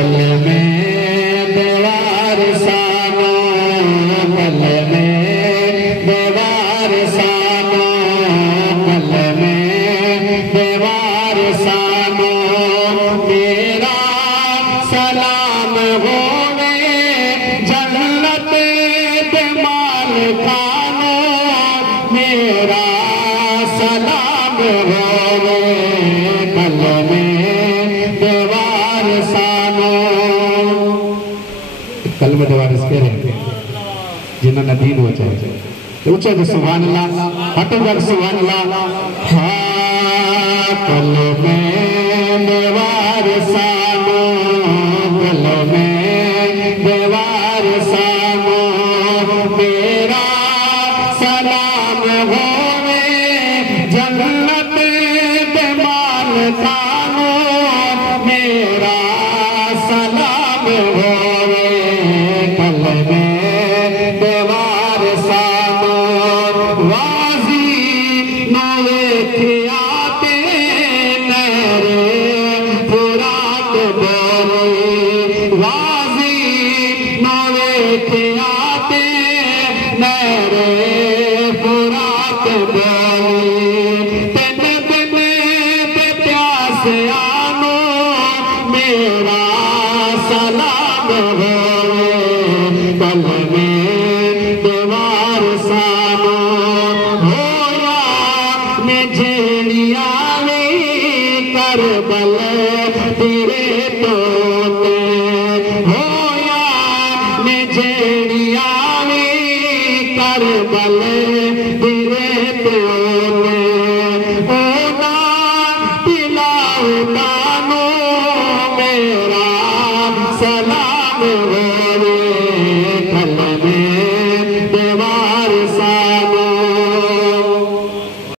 कल में देवार सानो, कल में देवार सानो, कल में देवार सानो, मेरा सलाम होवे जन्नत दे मालिकानो, मेरा सलाम होवे कल में देवार सानो। कल में देवार इसके रहे जिन्होंने दीन हो जाए ऊंचे तो सुभान अल्लाह, हटकर सुभान अल्लाह। हाँ कल में देवार सानो, कल में देवार सानो, मेरा सलाम होवे जन्नत दे मालिकानो, मेरा सलाम होवे कल में देवार सानो। वाजी नवे खियाते मेरे फुरात बोले, वाजी नवे खियाते मेरे फुरात बोले, तेन दिन पे प्यास आनो, मेरा सलाम होवे कल में देवार सानो। होया में झेड़िया करबल तेरे तोते, होया में झेड़िया करबल तेरे तोते, ओना पिलाओ दानो, मेरा सलाम